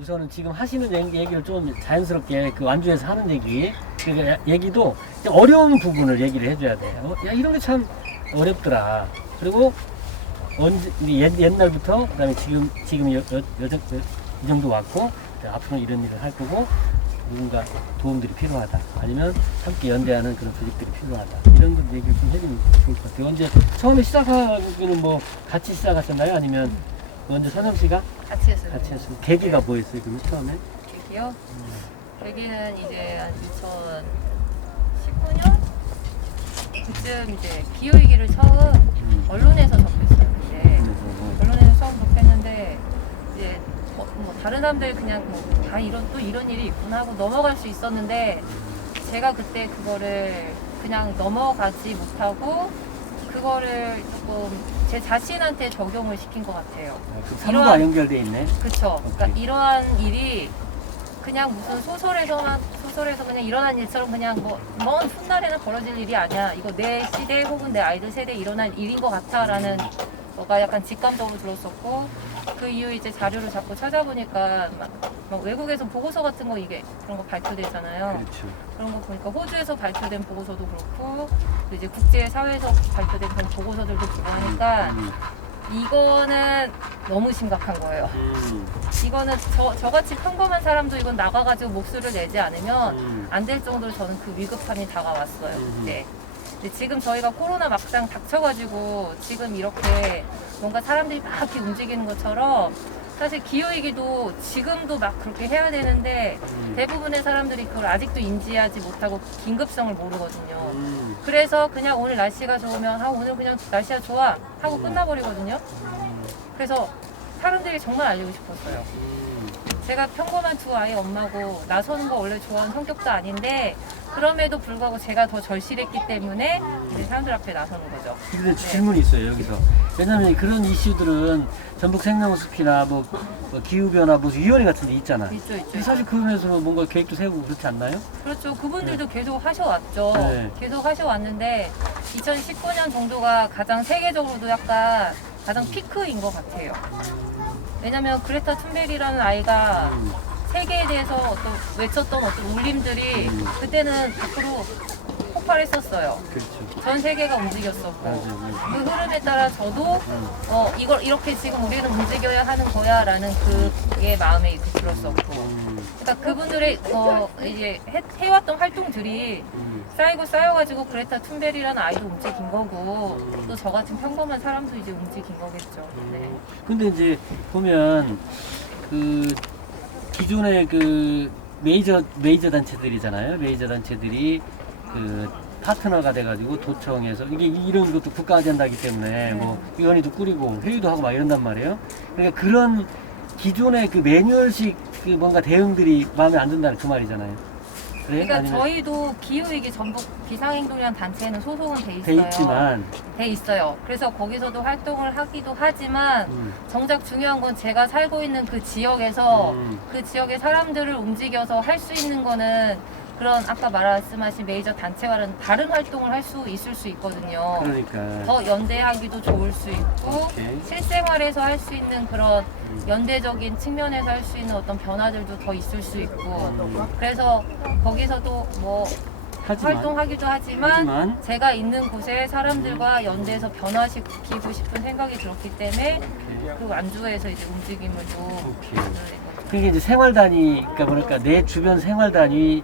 우선은 지금 하시는 얘기를 좀 자연스럽게 그 완주해서 하는 얘기, 그 얘기도 어려운 부분을 얘기를 해줘야 돼요. 야, 이런 게 참 어렵더라. 그리고 언제 옛날부터 그다음에 지금 이 정도 왔고 앞으로 이런 일을 할 거고 누군가 도움들이 필요하다. 아니면 함께 연대하는 그런 조직들이 필요하다. 이런 것 얘기를 좀 해주면 좋을 것 같아요. 언제 처음에 시작하기는 뭐 같이 시작하셨나요? 아니면 먼저 선영 씨가 같이 했어요. 같이 했어요. 계기가 뭐였어요? 그러면 처음에? 계기요? 계기는 이제 한 2019년 그쯤 이제 기후위기를 처음 언론에서 접했어요. 그때 언론에서 처음 접했는데 이제 뭐 다른 사람들 그냥 뭐 다 또 이런 일이 있구나 하고 넘어갈 수 있었는데 제가 그때 그거를 그냥 넘어가지 못하고 그거를 조금 제 자신한테 적용을 시킨 것 같아요. 그 사무가 연결돼 있네. 그쵸. 그러니까 오케이. 이러한 일이 그냥 무슨 소설에서 그냥 일어난 일처럼 그냥 먼 훗날에는 벌어질 일이 아니야. 이거 내 시대 혹은 내 아이들 세대에 일어날 일인 것 같아라는 거가 약간 직감적으로 들었었고 그 이후 이제 자료를 자꾸 찾아보니까 막 외국에서 보고서 같은 거 그런 거 발표되잖아요. 그렇죠. 그런 거 보니까 호주에서 발표된 보고서도 그렇고 또 이제 국제사회에서 발표된 그런 보고서들도 보고 하니까 이거는 너무 심각한 거예요. 이거는 저같이 평범한 사람도 이건 나가가지고 목소리를 내지 않으면 안 될 정도로 저는 그 위급함이 다가왔어요. 그때. 근데 지금 저희가 코로나 막상 닥쳐가지고 지금 이렇게 뭔가 사람들이 막 이렇게 움직이는 것처럼 사실 기후위기도 지금도 막 그렇게 해야 되는데 대부분의 사람들이 그걸 아직도 인지하지 못하고 긴급성을 모르거든요. 그래서 그냥 오늘 날씨가 좋으면 오늘 그냥 날씨가 좋아 하고 끝나버리거든요. 그래서 사람들이 정말 알리고 싶었어요. 제가 평범한 두 아이 엄마고 나서는 거 원래 좋아하는 성격도 아닌데 그럼에도 불구하고 제가 더 절실했기 때문에 이제 사람들 앞에 나서는 거죠. 근데 질문이 있어요 여기서. 왜냐면 그런 이슈들은 전북 생명숲이나 뭐 기후변화 무슨 위원회 같은 데 있잖아. 있죠. 근데 사실 그러면서 뭔가 계획도 세우고 그렇지 않나요? 그렇죠. 그분들도 계속 하셔왔죠. 네. 계속 하셔왔는데 2019년 정도가 가장 세계적으로도 약간 가장 피크인 것 같아요. 왜냐면 그레타 툰베리라는 아이가 세계에 대해서 외쳤던 어떤 울림들이 그때는 밖으로 폭발했었어요. 그렇죠. 전 세계가 움직였었고 맞아요. 그 흐름에 따라 저도 이걸 이렇게 지금 우리는 움직여야 하는 거야 라는 그의 마음에 이렇게 들었었고 그러니까 그분들의 이제 해왔던 활동들이 쌓여가지고 그레타 툰베리라는 아이도 움직인 거고 또 저 같은 평범한 사람도 이제 움직인 거겠죠. 네. 근데 이제 보면 그 기존의 그 메이저 단체들이잖아요. 메이저 단체들이 그 파트너가 돼가지고 도청해서 이게 이런 것도 국가 아젠다이기 때문에 뭐 위원회도 꾸리고 회의도 하고 막 이런단 말이에요. 그러니까 그런 기존의 그 매뉴얼식 그 뭔가 대응들이 마음에 안 든다는 그 말이잖아요. 그래? 그러니까 아니면 저희도 기후위기 전북 비상행동이라는 단체에는 소속은 돼 돼 있어요. 있지만 돼 있어요. 그래서 거기서도 활동을 하기도 하지만 정작 중요한 건 제가 살고 있는 그 지역에서 그 지역의 사람들을 움직여서 할 수 있는 거는 그런 아까 말씀하신 메이저 단체와는 다른 활동을 할 수 있을 수 있거든요. 그러니까 더 연대하기도 좋을 수 있고 오케이. 실생활에서 할 수 있는 그런 연대적인 측면에서 할 수 있는 어떤 변화들도 더 있을 수 있고 그래서 거기서도 뭐 활동하기도 하지만 제가 있는 곳에 사람들과 연대해서 변화시키고 싶은 생각이 들었기 때문에 그 완주에서 이제 움직임을 좀 오케이. 그게 이제 생활 단위, 그러니까 뭐랄까 내 주변 생활 단위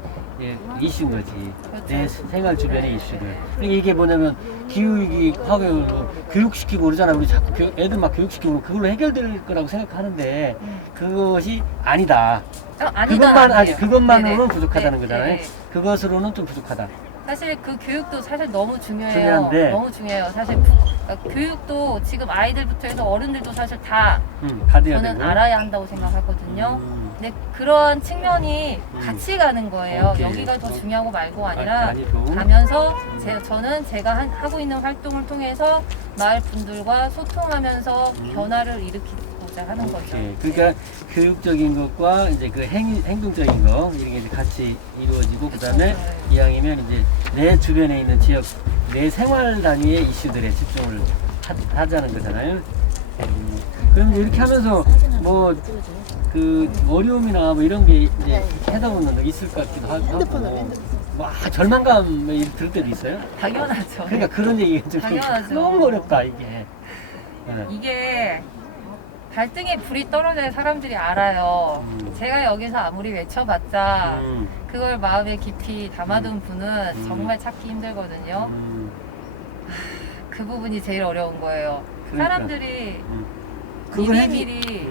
이슈인 거지. 그렇죠. 내 생활 주변의 이슈들. 그러니까 이게 뭐냐면 기후위기 하고 교육시키고 그러잖아. 우리 자꾸 애들 막 교육시키고 그걸로 해결될 거라고 생각하는데 그것이 아니다. 그것만으로는 네네. 부족하다는 네, 거잖아요. 네. 그것으로는 좀 부족하다. 사실 그 교육도 사실 너무 중요해요. 중요한데. 너무 중요해요. 사실 그러니까 교육도 지금 아이들부터 해서 어른들도 사실 다 다 돼야 저는 되고. 알아야 한다고 생각하거든요. 근데 그런 측면이 같이 가는 거예요. 오케이. 여기가 더 중요하고 말고 아니라 아니고. 가면서 저는 제가 하고 있는 활동을 통해서 마을 분들과 소통하면서 변화를 일으키고자 하는 거죠. 오케이. 그러니까 교육적인 것과 이제 그 행동적인 거 이런 게 이제 같이 이루어지고 그다음에 그렇죠. 이왕이면 이제 내 주변에 있는 지역 내 생활 단위의 이슈들에 집중을 하자는 거잖아요. 그럼 이제 이렇게 하면서 뭐 그 어려움이나 뭐 이런 게 이제 하다 보면 있을 것 같기도 하고 뭐 절망감이 들 때도 있어요. 당연하죠. 그러니까 그런 얘기가 좀 당연하죠. 너무 어렵다 이게. 네. 이게 발등에 불이 떨어져야 사람들이 알아요. 제가 여기서 아무리 외쳐봤자 그걸 마음에 깊이 담아둔 분은 정말 찾기 힘들거든요. 그 부분이 제일 어려운 거예요. 그러니까. 사람들이 그걸 미리미리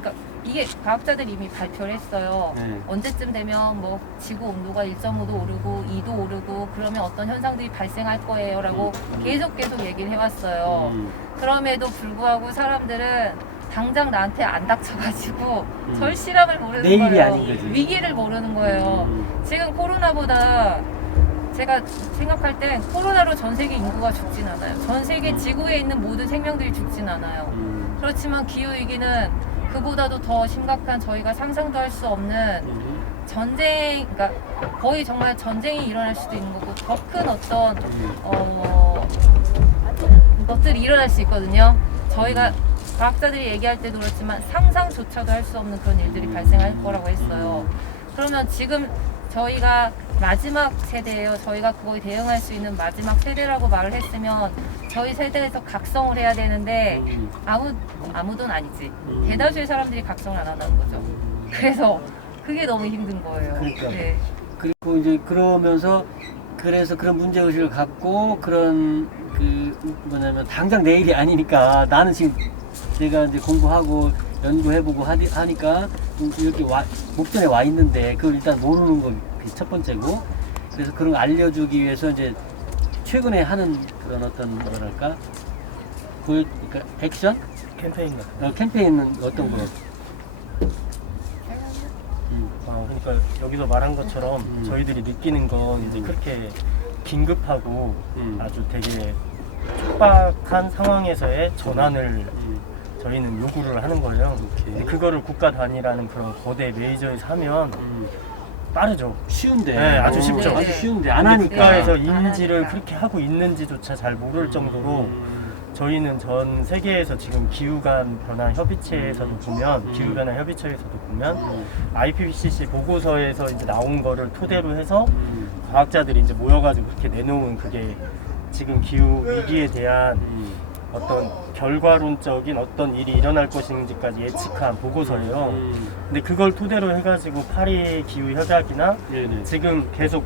그러니까 이게 과학자들이 이미 발표를 했어요. 네. 언제쯤 되면 뭐 지구 온도가 1.5도 오르고 2도 오르고 그러면 어떤 현상들이 발생할 거예요라고 계속 얘기를 해왔어요. 그럼에도 불구하고 사람들은 당장 나한테 안 닥쳐가지고 절실함을 모르는 내일이 거예요. 아닌 거지. 위기를 모르는 거예요. 지금 코로나보다 제가 생각할 땐 코로나로 전 세계 인구가 죽진 않아요. 전 세계 지구에 있는 모든 생명들이 죽진 않아요. 그렇지만 기후위기는 그보다도 더 심각한 저희가 상상도 할 수 없는 전쟁, 그러니까 거의 정말 전쟁이 일어날 수도 있는 거고 더 큰 어떤 것들이 일어날 수 있거든요. 저희가 과학자들이 얘기할 때도 그렇지만 상상조차도 할 수 없는 그런 일들이 발생할 거라고 했어요. 그러면 지금 저희가 마지막 세대예요. 저희가 그거에 대응할 수 있는 마지막 세대라고 말을 했으면 저희 세대에서 각성을 해야 되는데 아무도는 아니지. 대다수의 사람들이 각성을 안 한다는 거죠. 그래서 그게 너무 힘든 거예요. 그러니까. 네. 그리고 이제 그러면서 그래서 그런 문제의식을 갖고 그런 그 뭐냐면 당장 내일이 아니니까 나는 지금 내가 이제 공부하고 연구해보고 하니까 이렇게 목전에 와 있는데 그걸 일단 모르는 거 첫 번째고 그래서 그런 거 알려주기 위해서 이제 최근에 하는 그런 어떤 뭐랄까 그러니까 액션? 캠페인 같은 캠페인은 어떤 거? 그러니까 여기서 말한 것처럼 저희들이 느끼는 건 이제 그렇게 긴급하고 아주 되게 촉박한 상황에서의 전환을 저희는 요구를 하는 거예요. 근데 그거를 국가 단위라는 그런 거대 메이저에서 하면 빠르죠. 쉬운데. 네, 아주 쉽죠. 아주 쉬운데 안 근데 하니까. 국가에서 안 인지를 하니까. 그렇게 하고 있는지조차 잘 모를 정도로 저희는 전 세계에서 지금 기후관 변화 협의체에서도 보면 기후 변화 협의체에서도 보면 IPCC 보고서에서 이제 나온 거를 토대로 해서 과학자들이 이제 모여가지고 그렇게 내놓은 그게 지금 기후 위기에 대한 어떤 결과론적인 어떤 일이 일어날 것인지까지 예측한 보고서예요. 근데 그걸 토대로 해가지고 파리 기후 협약이나 네네. 지금 계속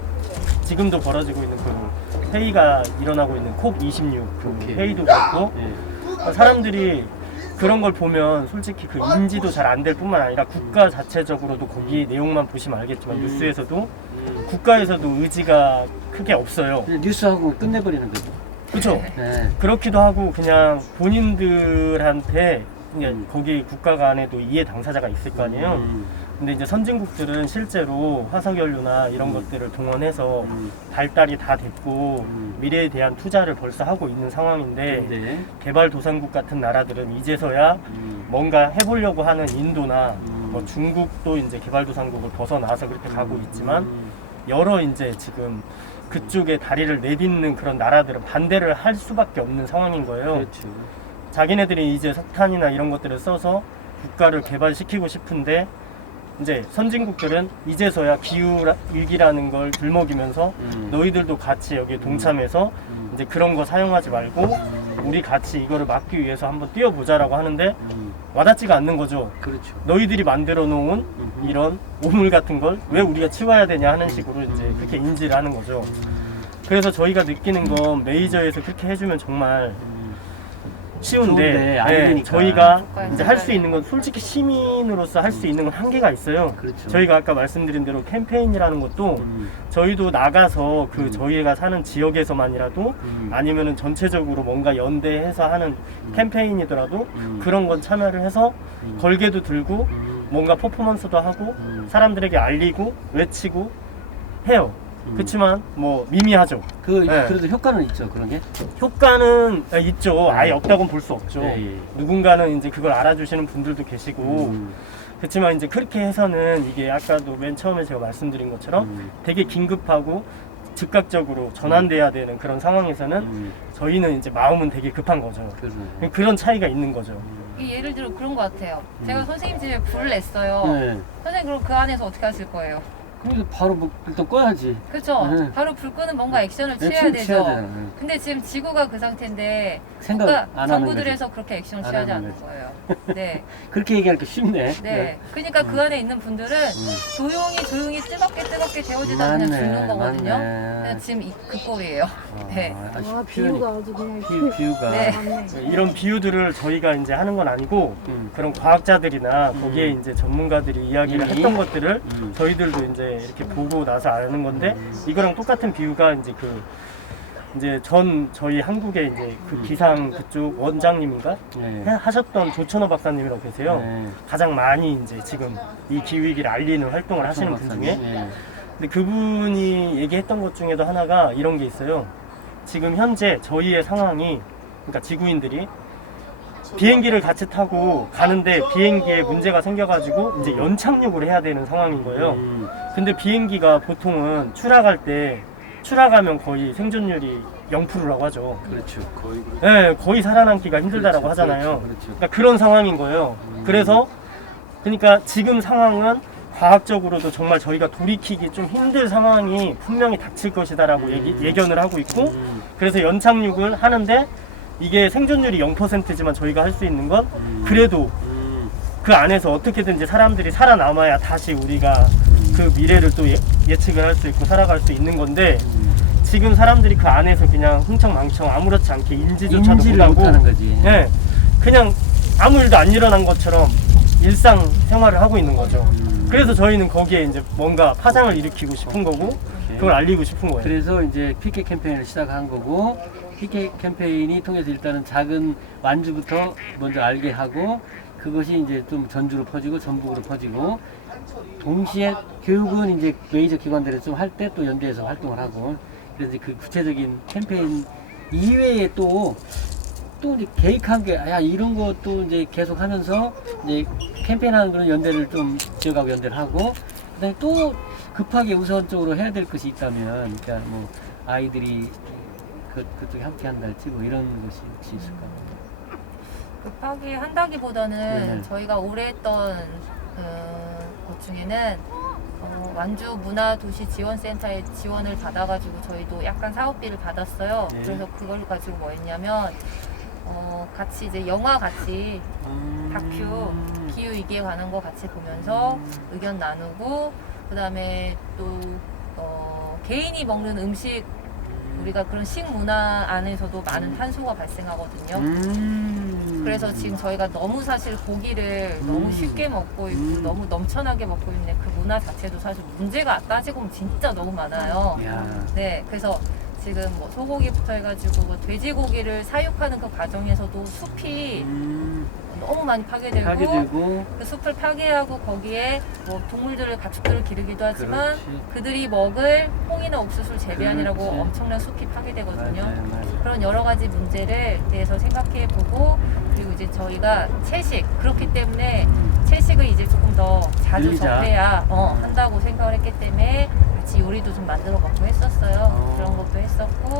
지금도 벌어지고 있는 그 회의가 일어나고 있는 COP26 그 오케이. 회의도 그렇고 네. 사람들이 그런 걸 보면 솔직히 그 인지도 잘 안 될 뿐만 아니라 국가 자체적으로도 거기 내용만 보시면 알겠지만 뉴스에서도 국가에서도 의지가 크게 없어요. 그냥 뉴스하고 끝내버리는 거죠. 그렇죠? 네. 그렇기도 하고 그냥 본인들한테 그냥 거기 국가 간에도 이해 당사자가 있을 거 아니에요. 근데 이제 선진국들은 실제로 화석연료나 이런 것들을 동원해서 발달이 다 됐고 미래에 대한 투자를 벌써 하고 있는 상황인데 네. 개발도상국 같은 나라들은 이제서야 뭔가 해보려고 하는 인도나 뭐 중국도 이제 개발도상국을 벗어나서 그렇게 가고 있지만 여러 이제 지금 그쪽에 다리를 내딛는 그런 나라들은 반대를 할 수밖에 없는 상황인 거예요. 그렇죠. 자기네들이 이제 석탄이나 이런 것들을 써서 국가를 개발시키고 싶은데 이제 선진국들은 이제서야 기후 위기라는 걸 들먹이면서 너희들도 같이 여기에 동참해서 이제 그런 거 사용하지 말고 우리 같이 이거를 막기 위해서 한번 뛰어보자라고 하는데 와닿지가 않는 거죠. 그렇죠. 너희들이 만들어 놓은 이런 오물 같은 걸 왜 우리가 치워야 되냐 하는 식으로 이제 그렇게 인지를 하는 거죠. 그래서 저희가 느끼는 건 메이저에서 그렇게 해주면 정말 쉬운데 좋은데 안 되니까. 저희가 이제 할 수 있는 건 솔직히 시민으로서 할 수 있는 건 한계가 있어요. 그렇죠. 저희가 아까 말씀드린 대로 캠페인이라는 것도 저희도 나가서 그 저희가 사는 지역에서만이라도 아니면은 전체적으로 뭔가 연대해서 하는 캠페인이더라도 그런 건 참여를 해서 걸개도 들고 뭔가 퍼포먼스도 하고 사람들에게 알리고 외치고 해요. 그렇지만 뭐 미미하죠. 네. 그래도 효과는 있죠, 그런 게. 효과는 있죠. 아예 없다고는 볼 수 없죠. 네, 예. 누군가는 이제 그걸 알아주시는 분들도 계시고 그렇지만 이제 그렇게 해서는 이게 아까도 맨 처음에 제가 말씀드린 것처럼 되게 긴급하고 즉각적으로 전환돼야 되는 그런 상황에서는 저희는 이제 마음은 되게 급한 거죠. 그러네. 그런 차이가 있는 거죠. 이 예를 들어 그런 것 같아요. 제가 선생님 집에 불을 냈어요. 네. 선생님 그럼 그 안에서 어떻게 하실 거예요? 그럼 바로 뭐 일단 꺼야지. 그렇죠? 네. 바로 불 끄는 뭔가 액션을 취해야 액션 되죠. 취해야 되잖아. 근데 지금 지구가 그 상태인데 생각 국가 안 하는 정부들에서 그렇게 액션을 안 취하지 하는 않는 거예요. 네. 그렇게 얘기하니까 쉽네. 네. 그러니까 그 안에 있는 분들은 조용히 뜨겁게 데워지다 그냥 죽는 거거든요. 그래서 지금 그 꼴이에요. 네. 와, 비유가 아주 그냥 비유가. 네. 맞네. 이런 비유들을 저희가 이제 하는 건 아니고 음. 그런 과학자들이나 거기에 이제 전문가들이 이야기를 이미? 했던 것들을 음. 저희들도 이제 이렇게 보고 나서 아는 건데 이거랑 똑같은 비유가 이제 이제 저희 한국의 이제 그 기상 그쪽 원장님인가 네. 하셨던 조천호 박사님이라고 계세요. 네. 가장 많이 이제 지금 이 기후위기를 알리는 활동을 하시는 분 중에. 네. 근데 그분이 얘기했던 것 중에도 하나가 이런 게 있어요. 지금 현재 저희의 상황이, 그러니까 지구인들이 비행기를 같이 타고 가는데 비행기에 문제가 생겨가지고 이제 연착륙을 해야 되는 상황인 거예요. 근데 비행기가 보통은 추락하면 거의 생존율이 0%라고 하죠. 그렇죠. 거의 그렇죠. 네, 거의 살아남기가 힘들다라고 그렇죠, 하잖아요. 그렇죠. 그러니까 그런 상황인 거예요. 그러니까 지금 상황은 과학적으로도 정말 저희가 돌이키기 좀 힘들 상황이 분명히 닥칠 것이다라고 예견을 하고 있고, 그래서 연착륙을 하는데 이게 생존율이 0%지만 저희가 할 수 있는 건 그래도 그 안에서 어떻게든지 사람들이 살아남아야 다시 우리가 그 미래를 또 예측을 할 수 있고 살아갈 수 있는 건데, 지금 사람들이 그 안에서 그냥 흥청망청 아무렇지 않게 인지조차도 인지를 못하고 못하는 거지. 예, 그냥 아무 일도 안 일어난 것처럼 일상 생활을 하고 있는 거죠. 그래서 저희는 거기에 이제 뭔가 파장을 일으키고 싶은 거고 그걸 알리고 싶은 거예요. 그래서 이제 피켓 캠페인을 시작한 거고, 피켓 캠페인이 통해서 일단은 작은 완주부터 먼저 알게 하고, 그것이 이제 좀 전주로 퍼지고 전북으로 퍼지고, 동시에 교육은 이제 메이저 기관들에서 좀 할 때 또 연대에서 활동을 하고, 그래서 그 구체적인 캠페인 이외에 또 이제 계획한 게, 야, 이런 것도 이제 계속 하면서 이제 캠페인하는 그런 연대를 좀 지역하고 연대를 하고, 그다음에 또 급하게 우선적으로 해야 될 것이 있다면, 그러니까 뭐 아이들이 그쪽에 함께 한달지 뭐 이런 것이 혹시 있을까? 급하게 한다기보다는 네. 저희가 오래 했던 것 중에는 완주 문화도시지원센터에 지원을 받아가지고 저희도 약간 사업비를 받았어요. 네. 그래서 그걸 가지고 뭐 했냐면 같이 이제 영화 같이 다큐 기후위기에 관한 거 같이 보면서 의견 나누고, 그 다음에 또 개인이 먹는 음식, 우리가 그런 식문화 안에서도 많은 탄소가 발생하거든요. 그래서 지금 저희가 너무 사실 고기를 너무 쉽게 먹고 있고 너무 넘쳐나게 먹고 있는데 그 문화 자체도 사실 문제가 따지고 보면 진짜 너무 많아요. 야. 네, 그래서 지금 뭐 소고기부터 해가지고 뭐 돼지고기를 사육하는 그 과정에서도 숲이 너무 많이 파괴되고, 파괴되고, 그 숲을 파괴하고 거기에 뭐 동물들을 가축들을 기르기도 하지만 그렇지. 그들이 먹을 콩이나 옥수수를 재배하느라고 그렇지. 엄청난 숲이 파괴되거든요. 맞아요. 그런 여러 가지 문제를 대해서 생각해 보고, 그리고 이제 저희가 채식, 그렇기 때문에 채식을 이제 조금 더 자주 늘리자. 접해야 한다고 생각을 했기 때문에 같이 요리도 좀 만들어 먹고 했었어요. 그런 것도 했었고,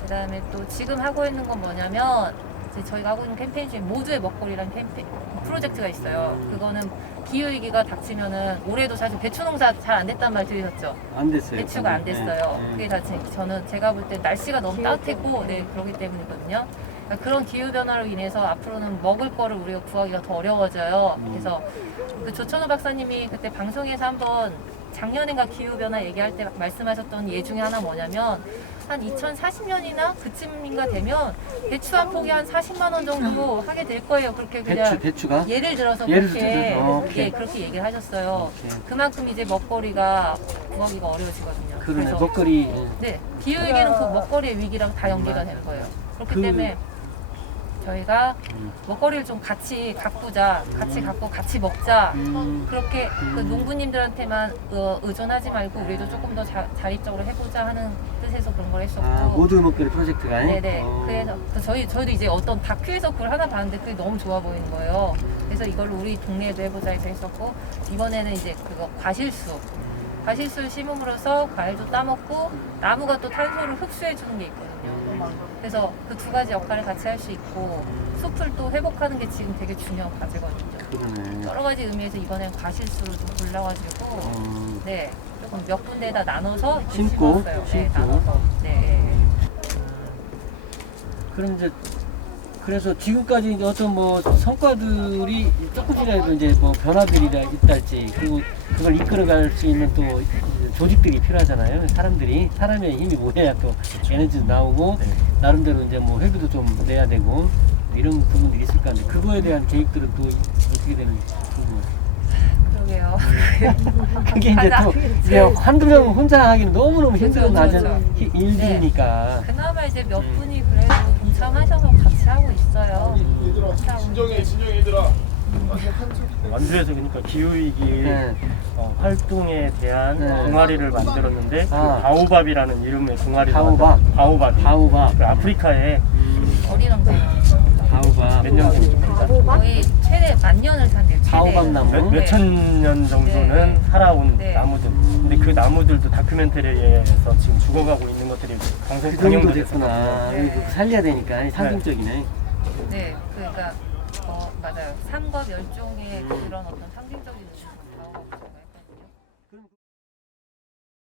그 다음에 또 지금 하고 있는 건 뭐냐면, 이제 저희가 하고 있는 캠페인 중에 모두의 먹거리라는 캠페인 프로젝트가 있어요. 그거는 기후위기가 닥치면은 올해도 사실 배추 농사 잘 안 됐단 말 들으셨죠? 안 됐어요. 배추가 안 됐어요. 네. 그게 다 저는 제가 볼 때 날씨가 너무 따뜻했고, 네, 그러기 때문이거든요. 그러니까 그런 기후 변화로 인해서 앞으로는 먹을 거를 우리가 구하기가 더 어려워져요. 그래서 그 조천호 박사님이 그때 방송에서 한번 작년인가 기후 변화 얘기할 때 말씀하셨던 예 중에 하나 뭐냐면, 한 2040년이나 그쯤인가 되면 배추 한 폭이 한 40만 원 정도 하게 될 거예요. 그렇게 그냥 배추가? 예를 들어서 예를 그렇게 들어서, 오케이. 예, 그렇게 얘기를 하셨어요. 오케이. 그만큼 이제 먹거리가 구하기가 어려워지거든요. 그러네. 그래서 먹거리. 네, 기후위기는 그 먹거리의 위기랑 다 연계가 되는 거예요. 그렇기 그- 때문에 저희가 먹거리를 좀 같이 가꾸자, 같이 갖고 같이 먹자. 그렇게 그 농부님들한테만 의존하지 말고 우리도 조금 더 자립적으로 해보자 하는 뜻에서 그런 걸 했었고. 모두 먹거리 프로젝트가. 네네. 그래서 저희도 이제 어떤 다큐에서 그걸 하나 봤는데 그게 너무 좋아 보이는 거예요. 그래서 이걸로 우리 동네에도 해보자 해서 했었고, 이번에는 이제 그거 과실수를 심음으로써 과일도 따먹고, 나무가 또 탄소를 흡수해 주는 게 있거든요. 그래서 그 두 가지 역할을 같이 할 수 있고 숲을 또 회복하는 게 지금 되게 중요한 과제거든요. 그러네. 여러 가지 의미에서 이번엔 과실수로 좀 골라가지고 네 조금 몇 군데에다 나눠서 이렇게 심고, 심었어요. 네, 심고. 나눠서. 네. 그럼 이제 그래서 지금까지 이제 어떤 뭐 성과들이 조금씩이라도 이제 뭐 변화들이 있달지 그리고 그걸 이끌어갈 수 있는 또 조직들이 필요하잖아요. 사람의 힘이 모여야 또 에너지도 나오고 네. 나름대로 이제 뭐 회비도 좀 내야 되고 이런 부분들이 있을 거 같은데 그거에 대한 계획들은 또 어떻게 되는지 그러게요. 그게 이제 가장 또 이제 한두 명 혼자 하기는 너무너무 힘든 그렇죠, 낮은 일들이니까 그나마 이제 몇 분이 그래도 동참하셔서 같이 하고 있어요. 진정해 얘들아. 완주에서 그러니까 기후위기 네. 활동에 대한 네. 동아리를 만들었는데 그 아. 바오밥이라는 이름의 동아리를 바오밥? 바오밥. 바오밥. 그 아프리카에 어린 왕자 바오밥 몇 년 정도입니다. 거의 최대 10,000년을 산대요. 최대. 바오밥 나무? 몇천 년 정도는 네. 살아온 네. 나무들. 근데 그 나무들도 다큐멘터리에서 지금 죽어가고 있는 것들이 방송 그 정도 방영도 됐구나. 네. 그리고 살려야 되니까 상징적이네. 네, 그러니까 맞아요. 삶과 멸종의 그런 어떤 상징적인